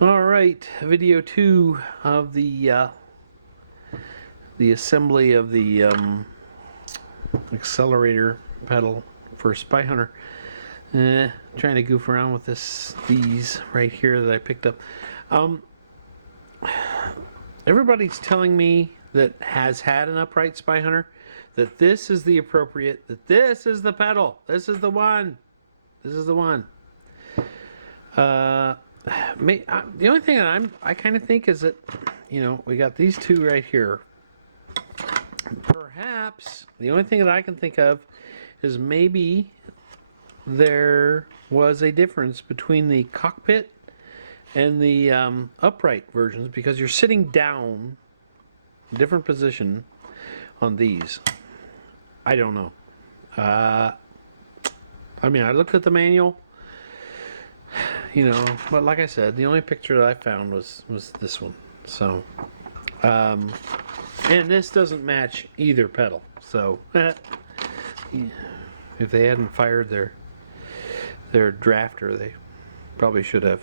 All right, video 2 of the assembly of the accelerator pedal for Spy Hunter. Trying to goof around with these right here that I picked up. Um, Everybody's telling me that has had an upright Spy Hunter that this is the appropriate, that this is the pedal, this is the one, this is the one. The only thing that I kind of think is that, we got these two right here. Perhaps the only thing that I can think of is maybe there was a difference between the cockpit and the upright versions, because you're sitting down, different position on these. I don't know. I looked at the manual. But like I said, the only picture that I found was this one. So, and this doesn't match either pedal. So, if they hadn't fired their drafter, they probably should have.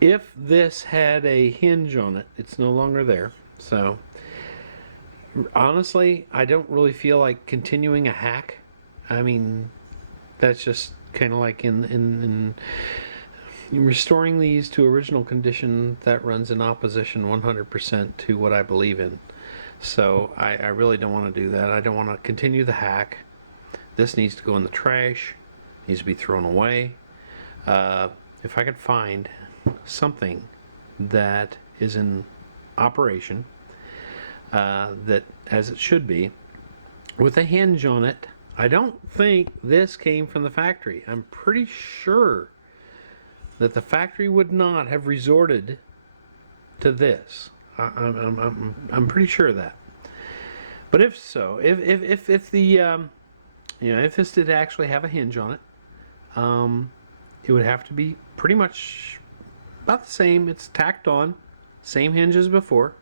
If this had a hinge on it, it's no longer there. So, honestly, I don't really feel like continuing a hack. I mean, that's just kind of like in restoring these to original condition. That runs in opposition 100% to what I believe in. So I really don't want to do that. I don't want to continue the hack. This needs to go in the trash, needs to be thrown away. If I could find something that is in operation, that as it should be, with a hinge on it. I don't think this came from the factory. I'm pretty sure that the factory would not have resorted to this. I'm pretty sure of that. But if so, if the if this did actually have a hinge on it, it would have to be pretty much about the same. It's tacked on, same hinge as before.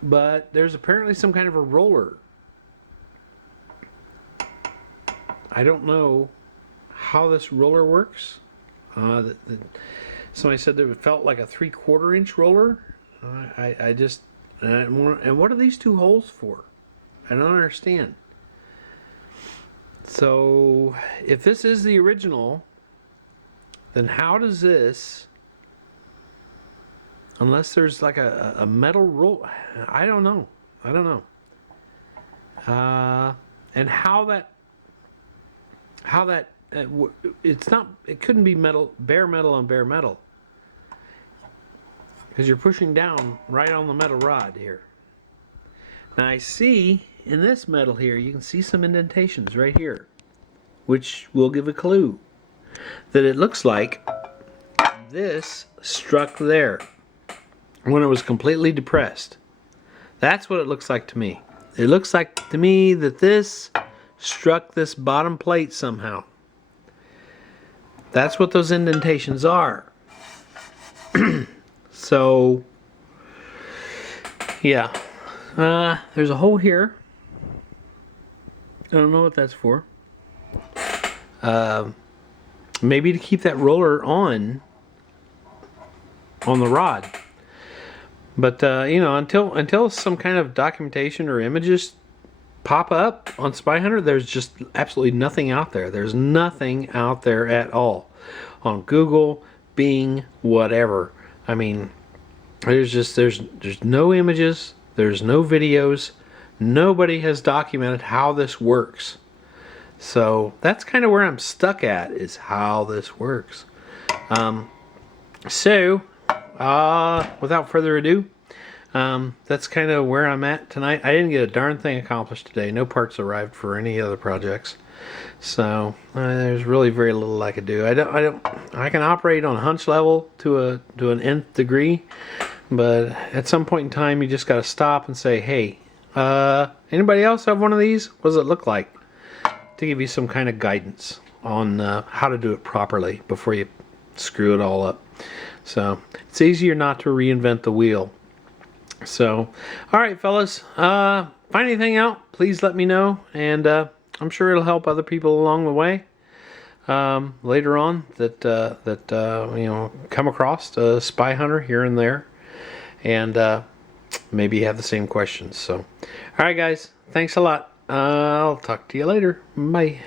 But there's apparently some kind of a roller. I don't know how this roller works. Somebody said that it felt like a 3/4 inch roller. And what are these two holes for? I don't understand. So if this is the original, then how does this, unless there's like a metal roll, I don't know. And how that it couldn't be bare metal on bare metal, because you're pushing down right on the metal rod here. Now I see in this metal here, you can see some indentations right here, which will give a clue that it looks like this struck there when it was completely depressed. That's what it looks like to me. It looks like to me that this struck this bottom plate somehow. That's what those indentations are. So, yeah. There's a hole here. I don't know what that's for. Maybe to keep that roller on the rod. But until some kind of documentation or images pop up on Spy Hunter, there's just absolutely nothing out there. There's nothing out there at all on Google, Bing, whatever. I mean, there's no images, there's no videos. Nobody has documented how this works. So that's kind of where I'm stuck at, is how this works. Without further ado, that's kind of where I'm at tonight. I didn't get a darn thing accomplished today. No parts arrived for any other projects. So there's really very little I could do. I can operate on a hunch level to an nth degree, but at some point in time you just got to stop and say, hey, anybody else have one of these? What does it look like? To give you some kind of guidance on how to do it properly before you screw it all up. So it's easier not to reinvent the wheel. So, all right, fellas, find anything out, please let me know, and I'm sure it'll help other people along the way. later on that come across a spy hunter here and there, and maybe have the same questions. So, all right, guys, thanks a lot. I'll talk to you later. Bye.